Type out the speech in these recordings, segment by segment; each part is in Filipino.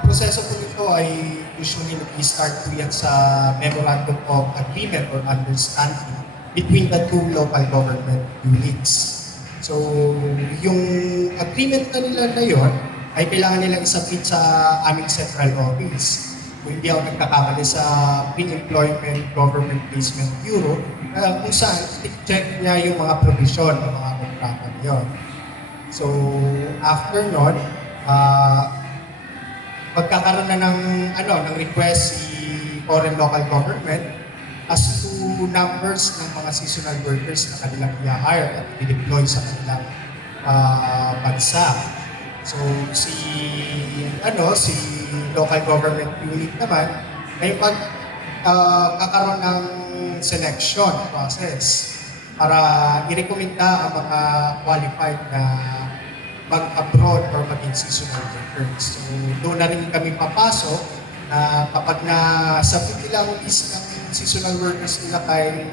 Proseso po nito ay usually nag-start po yan sa Memorandum of Agreement or Understanding between the two local government units. So, yung agreement na nila na yun ay kailangan nilang isubmit sa aming central office. Kung hindi ako nagkakamali sa Pre-Employment Government Placement Bureau, kung saan check niya yung mga provision ng mga kontrata na yun. So, after nun, magkakaroon na ng request si foreign local government as to numbers ng mga seasonal workers na kanilang i-hire at i-deploy sa kanilang bansa. So si local government unit naman ay kakaroon ng selection process para i-rekomenda ang mga qualified na mag-abroad or maging seasonal workers. So doon na rin kami papasok na kapag na-submit nila ang list ng seasonal workers nila kay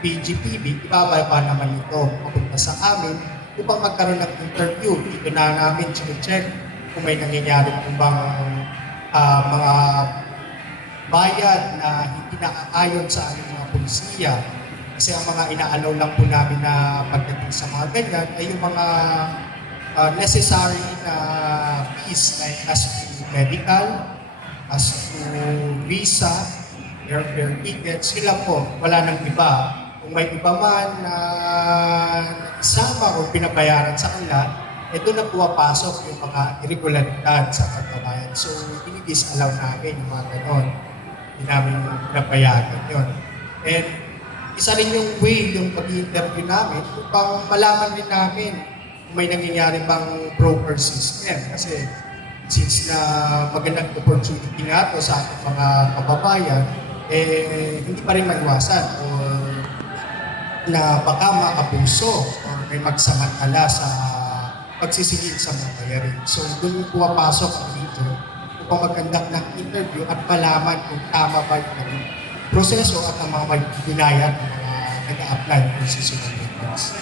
PGPB, ibababa naman ito papunta sa amin upang magkaroon ng interview. Dito na namin check kung may nangyayari kung bang mga bayad na hindi naaayon sa aming mga polisiya. Kasi ang mga ina-allow lang po namin na pagdating sa mga ganyan ay yung mga necessary na fees like as to medical, as to visa, airfare tickets, sila po, wala nang iba. Kung may iba man na isama o pinabayaran sa kanila, doon na pumapasok yung mga irregularidad sa pagbabayad. So, disallow namin yung mga ganon. Hindi namin pinapayagan yun. And isa rin yung way, yung pag-interview namin, upang malaman din namin kung may nangyayari bang broker system. Kasi since na magandang opportunity nga ito sa ating mga kababayan, hindi pa rin maiwasan or na baka maabuso or may magsamantala sa pagsisingil sa mga bayarin. So doon pumapasok ang dito upang mag-conduct ng interview at malaman kung tama ba yung proseso at ang mga binayad ng mga nag-a-apply for seasonal workers.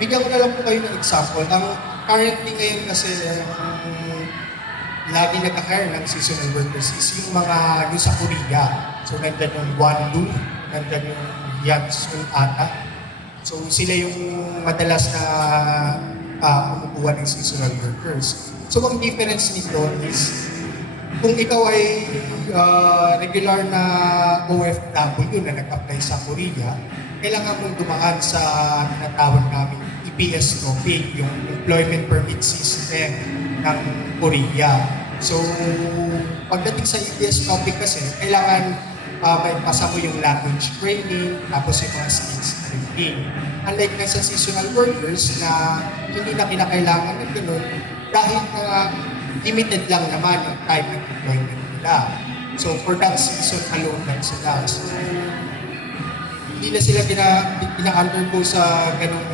Bigyan ko na lang po kayo ng example. Ang currently ngayon kasi lagi nag-hire ng seasonal workers is yung mga yung sa Korea. So nandyan yung Wondu, nandyan yung Yatsun ata. So sila yung madalas na kumukuha ng seasonal workers. So ang difference nito is kung ikaw ay regular na OFW na nag-apply sa Korea, kailangan mong dumaan sa tinatawag namin EPS topic, yung Employment Permit System ng Korea. So, pagdating sa EPS topic kasi, kailangan may pasama yung language training, tapos yung mga skills training. Unlike na sa seasonal workers na hindi na kinakailangan ng ganun, dahil limited lang naman yung time ng employment nila. So, for that season alone lang sila. So, hindi na sila gina-undergo sa ganung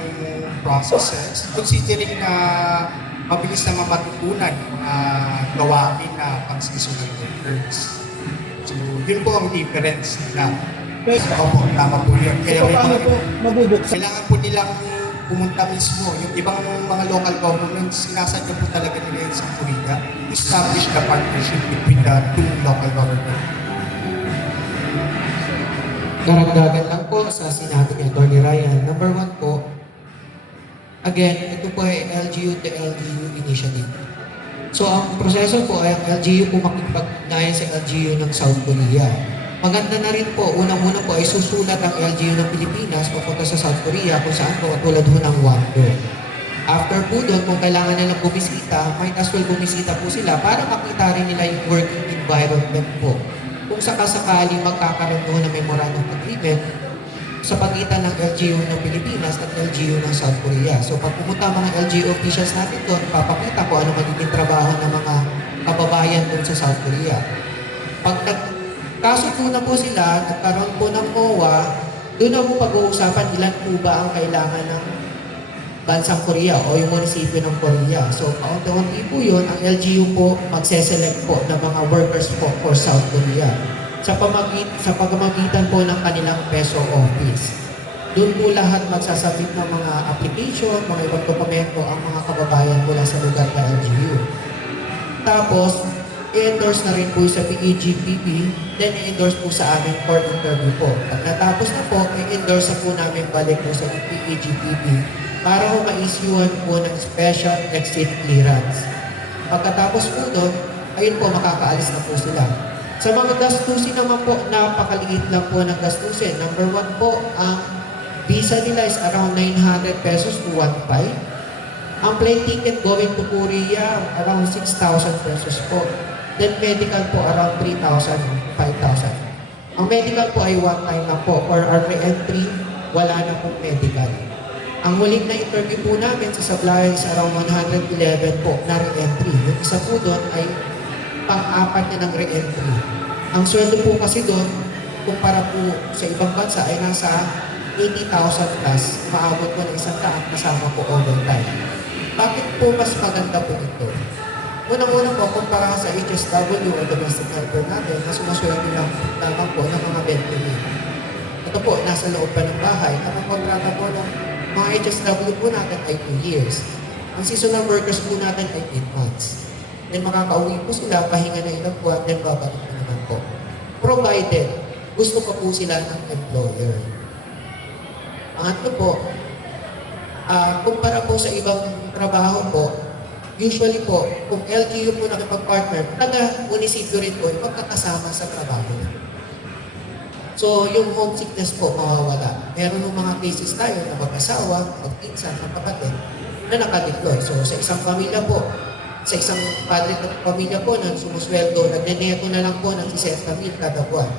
processes, considering na mabilis na mapatutunan yung mga gawain na pang-seasonal workers. So, yun po ang difference nila. Opo, tama po yun. Kaya kailangan po nilang pumunta mismo. Yung ibang mga local governments, sinasadya po talaga nila yun sa Korea, establish the partnership between the two local governments. Karagdagan lang po sa sinabi ni Atty. Ryan. Number 1 po, again, ito po ay LGU to LGU initiative. So ang proseso po ay ang LGU po makipag-ugnayan sa LGU ng South Korea. Maganda na rin po, unang-una po ay susulat ang LGU ng Pilipinas papunta sa South Korea kung saan po katulad ho ng Wando. After po doon, kung kailangan nilang bumisita, might as well bumisita po sila para makita rin nila yung working environment po. Kung sakasakali magkakaroon doon ng memorandum of agreement sa pagitan ng LGU ng Pilipinas at LGU ng South Korea. So pag pumunta mga LGU officials natin doon, papakita ko ano magiging trabaho ng mga kababayan doon sa South Korea. Pag nagkasundo na po sila, nagkaroon po ng MOA, doon na po pag-uusapan ilan po ba ang kailangan ng bansang Korea o yung munisipyo ng Korea. So kaunti-unti po yun, ang LGU po magseselect po ng mga workers po for South Korea sa pamamagitan po ng kanilang peso office. Doon po lahat magsasabit ng mga application, mga ibang dokumento ang mga kababayan mula sa lugar na LGU. Tapos, i-endorse na rin po sa PEGPP, then i-endorse po sa amin for interview po. Pag natapos na po, i-endorse na po namin balik po sa PEGPP para po ma-issuean po ng special exit clearance. Pagkatapos po doon, ayun po, makakaalis na po sila. Sa mga gastusin naman po, napakaliit lang po ng gastusin. Number 1 po, ang visa nila is around 900 pesos to 1.5. Ang plane ticket going to Korea, around 6,000 pesos po. Then medical po, around 3,000, 5,000. Ang medical po ay one time na po. For our re-entry, wala na pong medical. Ang huling na interview po namin sa supplier is around 111 po na re-entry. Yung isa po doon ay pang-apat niya ng re-entry. Ang sweldo po kasi doon, kumpara po sa ibang bansa ay nasa 80,000 plus. Maabot po ng 100 kasama po overtime. Bakit po mas maganda po ito? Unang-una po, kumpara sa HSW o domestic helper natin, na sumasweldo lang lamang po ng mga 20 mil. Ito po, nasa loob pa ng bahay. Ang kontrata po ng mga HSW po natin ay 2 years. Ang seasonal workers po natin ay 8 months. Then makakauwi po sila, pahinga na ilang buwan, then babalik na naman po. Provided, gusto pa po sila ng employer. Pangatlo po, kumpara po sa ibang trabaho po, usually po, kung LGU po nakipag-partner, taga-munisipyo rin po, magkakasama sa trabaho. So, yung homesickness po, mawawala. Meron ng mga cases tayo na mag-asawa, mag-pinsan, kapatid, na nakadeploy. So, sa isang pamilya po, sa isang padre at pamilya po na sumusweldo, nagneneto na lang po ng 60,000 kada buwan.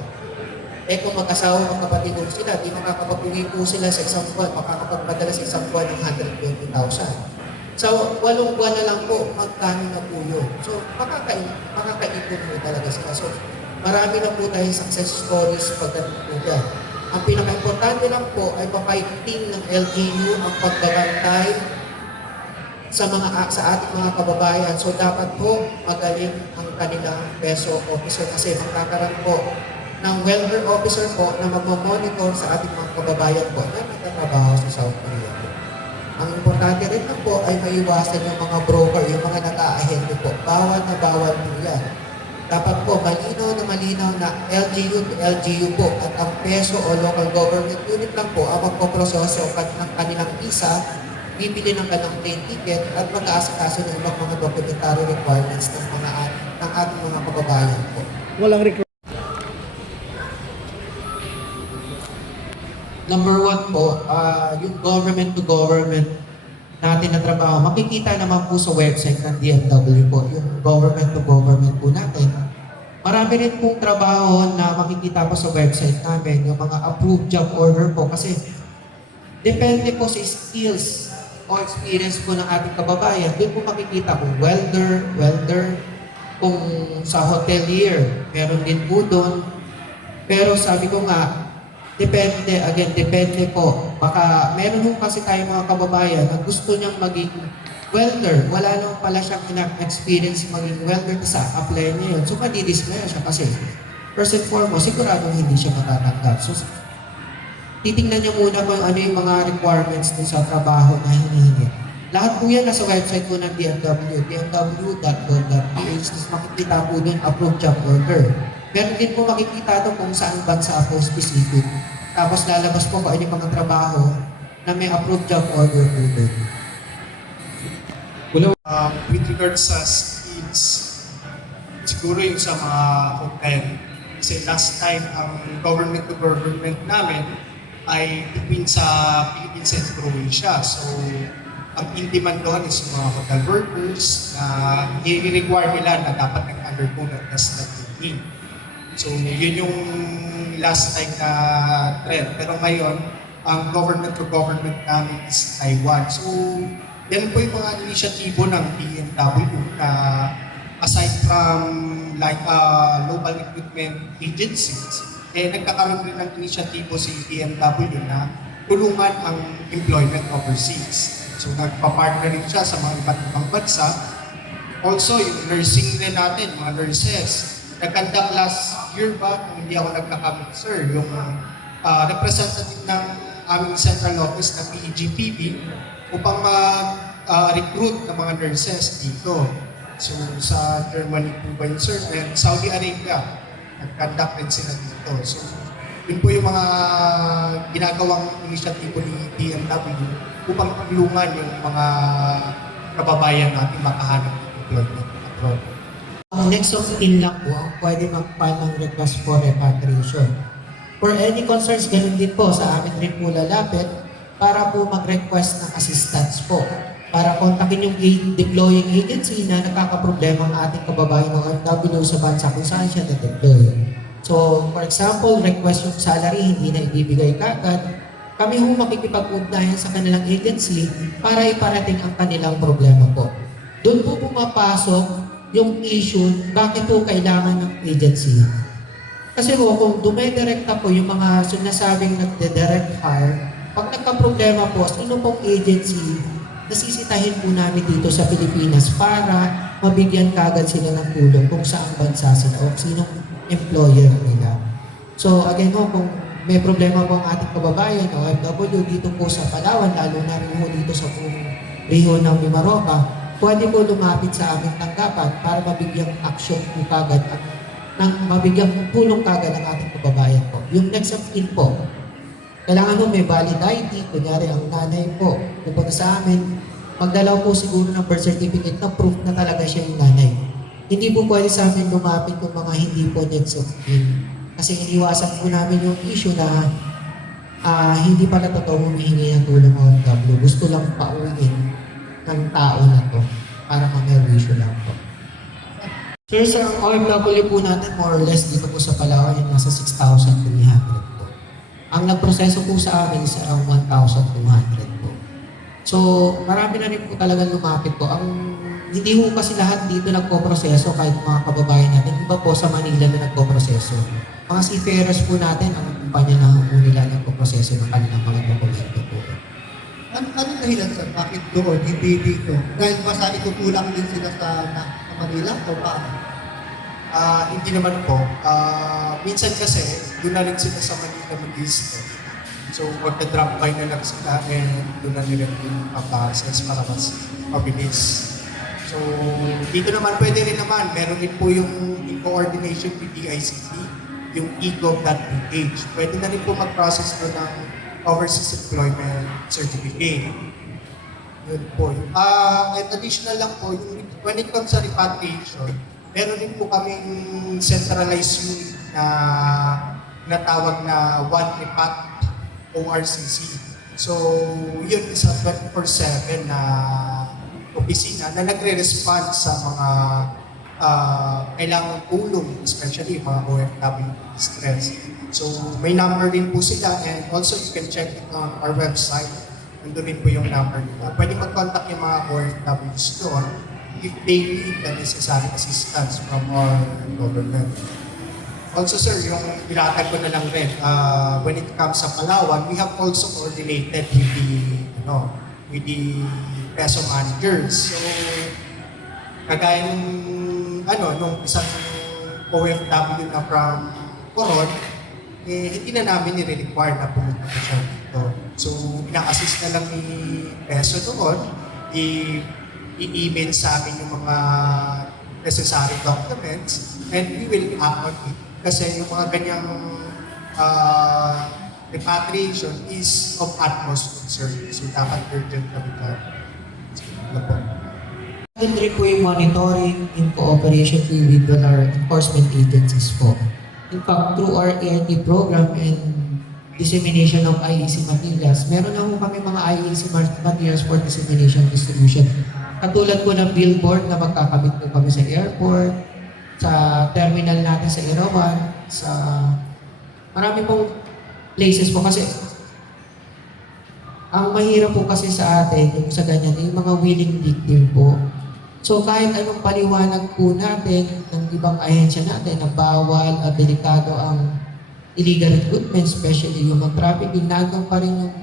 Eh kung mag-asawa, magkapatid po sila, di makakapag-uwi po sila sa isang buwan, makakapagpadala sa isang buwan ng 120,000. So, 8 buwan na lang po, magkano na po yun. So, makakaipon po talaga sila. So, marami na po tayong success stories pagdating po dyan. Ang pinaka-importante lang po ay mapaiting ng LGU ang pagbabantay sa ating mga kababayan. So, dapat po magaling ang kanilang peso officer kasi magkakaroon po ng welfare officer po na magmamonitor sa ating mga kababayan po na nagtatrabaho sa South Korea po. Ang importante rin lang po ay maiwasan yung mga broker, yung mga nag-aahente po. Bawal na bawal po yan. Dapat po malinaw na LGU to LGU po at ang peso o local government unit lang po ang magpoproseso ng kanilang visa, bibili ng kanilang plane ticket at mag-aasikaso ng ibang mga documentary requirements ng ating mga kababayan po. Number 1 po, yung government to government natin na trabaho, makikita naman po sa website ng DFW po, yung government to government po natin. Marami rin pong trabaho na makikita po sa website namin, yung mga approved job order po, kasi depende po sa skills o experience po ng ating kababayan. Doon po makikita kung welder, kung sa hotelier, meron din po doon. Pero sabi ko nga, depende po. Baka meron nung kasi tayong mga kababayan na gusto niyang maging welder. Wala naman pala siyang enough experience maging welder kasi apply niya yun. So, madidismaya siya kasi first and foremost, siguradong hindi siya matatanggap. So, titingnan niya muna kung ano yung mga requirements dun sa trabaho na hinihingi. Lahat po yan nasa website po ng DFW, dfw.gov.ph. Makikita po dun approved job order. Meron din po makikita doon kung saan bansa po specific. Tapos lalabas po kung ano yung mga trabaho na may approved job order po doon. With regards sa skills, siguro yung sa mga hotel. Kasi last time, ang government to government namin ay between sa Philippines and Croatia. So, ang in-demand doon is mga hotel workers na i-require nila na dapat nag-undergo ng test na training. So, yun yung last time na trend. Pero ngayon, ang government to government namin is Taiwan. So, yan po yung mga inisyatibo ng DMW na aside from like local recruitment agencies, nagkakaroon rin ng inisyatibo si DMW na tulungan ang employment overseas. So, nagpa-partner rin siya sa mga iba't ibang bansa. Also, yung nursing rin natin, mga nurses. Nagkandak last year ba, kung hindi ako nagkakamit, sir, yung representative ng aming central office na PEGPB upang mag-recruit ng mga nurses dito. So sa Germany po ba yun, sir? And Saudi Arabia, nag-conduct rin sila dito. So yun po yung mga ginagawang inisyatibo ni BMW upang tulungan yung mga kababayan natin makahanap ng employment abroad. Ang next of kin lang po, ang pwede mag-file ng request for repatriation. For any concerns, ganun din po, sa amin rin po lalapit para po mag-request ng assistance po. Para kontakin yung deploying agency na nakakaproblema ang ating kababayan ng OFW sa bansa kung saan siya na-deploy. So, for example, request yung salary, hindi na ibibigay kagad. Kami ho makikipag-ugnayan sa kanilang agency para iparating ang kanilang problema po. Doon po pumapasok yung issue, bakit po kailangan ng agency. Kasi ho, kung dumedirekta po yung mga sinasabing nagde-direct hire, pag nagka-problema po, sino pong agency, nasisitahin po namin dito sa Pilipinas para mabigyan kagad sila ng tulong kung saan bansa sila o sinong employer nila. So again ho, kung may problema po ang ating kababayan o OFW dito po sa Palawan, lalo na rin ho dito sa buong Rio ng Mimaropa, pwede po lumapit sa aming tanggapan para mabigyang action po kagad at mabigyang tulong kagad ang ating kababayan po. Yung next of kin po, kailangan po may valid ID, kunyari ang nanay po, pupunta sa amin, magdalaw po siguro ng birth certificate na proof na talaga siya yung nanay. Hindi po pwede sa amin lumapit yung mga hindi po next of kin. Kasi iniwasan po namin yung issue na hindi pala totoo humihingi ng tulong ng OFW. Gusto lang pauwiin ng tao na to para ma-merwisyo lang po. Sir, sa OFW po natin, more or less dito po sa Palawan, yung nasa 6,300 po. Ang nagproseso po sa amin is around 1,200 po. So, marami na rin po talagang lumapit po. Hindi po kasi lahat dito nagpo-proseso kahit mga kababayan natin. Iba po sa Manila na nagpo-proseso. Mga seafarers po natin, ang kumpanya na po nila nagpo-proseso ng kanilang mga dokumento po. Anong dahilan sir? Bakit doon, hindi dito? Dahil ba sa itutulang din sila sa Manila o paano? Hindi naman po. Minsan kasi, doon na rin sila sa Manila mag-isto. So, magka-drop by na lang sila and doon na nila yung process para mas mabilis. So, dito naman, pwede rin naman. Meron din po yung in coordination with DICT, yung egov.ph. Pwede na rin po mag-process doon ng overseas employment certificate. Yun po. And additional lang po, yung, when it comes sa repatriation, meron din po kaming centralized unit na natawag na One Repat ORCC. So, yun is a 24/7 na opisina na nagre-respond sa mga kailangang tulong, especially mga OFW distress. So, may number din po sila and also you can check it on our website. Nandun rin po yung number nila. Pwede mag-contact yung mga OFWs doon if they need the necessary assistance from our government. Also sir, yung ilatag ko na lang rin, when it comes sa Palawan, we have also coordinated with the peso managers. So, kagaya nung isang OFW na from Coron, hindi na namin nire-require na pumunta pa siya dito. So, ina-assist na lang ni Peso doon, i-email sa amin yung mga necessary documents and we will act on it. Kasi yung mga ganyang repatriation is of utmost concern. So, dapat urgent kami ka. Atin rin po yung monitoring in cooperation with our enforcement agencies po. In fact, through our ART program and dissemination of IEC materials, meron na po kami mga IEC materials for dissemination distribution. Katulad po ng billboard na magkakabit po kami sa airport, sa terminal natin sa Irawan, sa marami pong places po kasi ang mahirap po kasi sa atin, yung sa ganyan, yung mga willing victim po. So kahit anong paliwanag po natin ng ibang ahensya natin na bawal at delikado ang illegal recruitment, especially human trafficking, nandun pa rin yung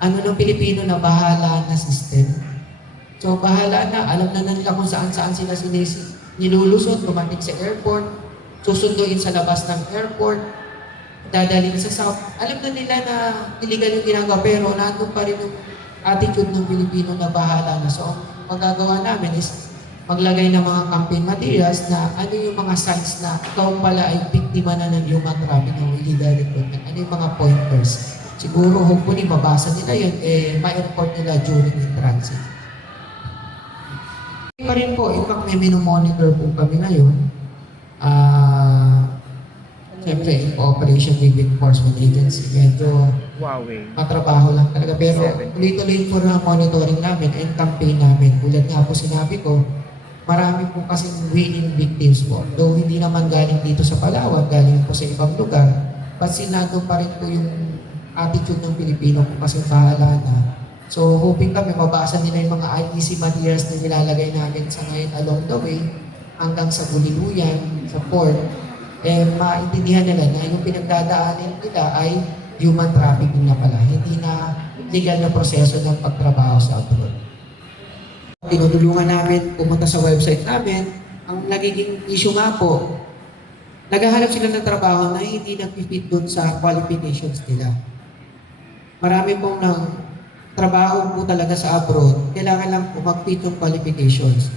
ng Pilipino na bahala na system. So bahala na, alam na nila kung saan-saan sila nilulusot, lumating sa airport, susunduin sa labas ng airport, dadalhin sa south. Alam na nila na illegal yung ginagawa, pero nandun pa rin yung attitude ng Pilipino na bahala na. So, ang magagawa namin is maglagay ng mga campaign materials na ano yung mga signs na ikaw pala ay biktima na ng human trafficking o illegal recruitment. Ano yung mga pointers. Siguro, hopefully, mabasa nila yun, ma-report nila during the transit. Pa rin po, in fact, may minomonitor po kami ngayon. Siyempre, in cooperation with the enforcement agency, medyo Huawei. matrabaho lang talaga. Pero tuloy-tuloy po na monitoring namin and campaign namin. Tulad nga po sinabi ko, marami po kasing willing victims po. Though hindi naman galing dito sa Palawan, galing po sa ibang lugar, but sinado pa rin po yung attitude ng Pilipino po kasi bahala na. So hoping kami mabasa nila yung mga IEC materials na nilalagay namin sa ngayon along the way hanggang sa Buliluyan, sa port, maintindihan nila na yung pinagdadaanin nila ay human trafficking na pala, hindi na legal na proseso ng pagtrabaho sa abroad. Tinutulungan namin pumunta sa website namin. Ang nagiging issue nga po, naghahanap sila ng trabaho na hindi nag-fit doon sa qualifications nila. Marami pong trabaho po talaga sa abroad, kailangan lang po mag-fit yung qualifications.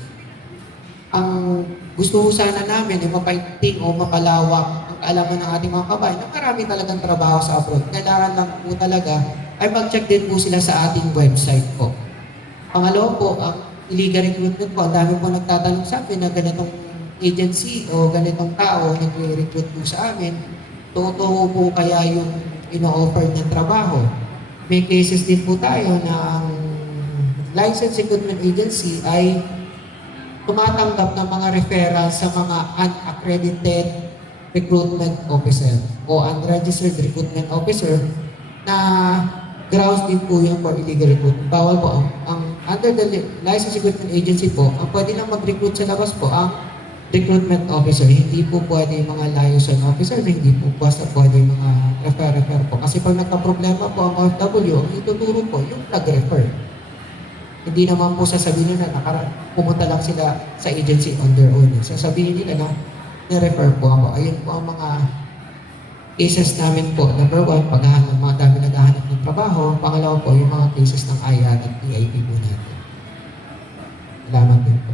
Ang gusto ko sana namin ay mapainting o mapalawak ang kaalaman ng ating mga kabayan na marami talagang trabaho sa abroad. Kailangan lang po talaga ay mag-check din po sila sa ating website po. Pangalawa po, ang illegal recruitment po, ang dami po nagtatanong sa amin na ganitong agency o ganitong tao nagre-recruit po sa amin, totoo po kaya yung ino-offer ng trabaho. May cases din po tayo na ang licensed recruitment agency ay tumatanggap ng mga referral sa mga unaccredited recruitment officer o unregistered recruitment officer na grounds din po yung for illegal recruitment. Bawal po. Ang under the licensed recruitment agency po, ang pwede lang mag-recruit sa labas po ang recruitment officer. Hindi po pwede yung mga liaison officer, hindi po basta pwede yung mga refer po. Kasi pag nagka-problema po ang OFW, ang ituturo po yung nag-refer. Hindi naman po sasabihin nila na pumunta lang sila sa agency on their own. Sasabihin nila na ni-refer po ako. Ayun po ang mga cases namin po. Number one, paghahanap, mga dami naghahanap ng trabaho. Pangalawa po, yung mga cases ng IR at PIP po natin. Salamat din po.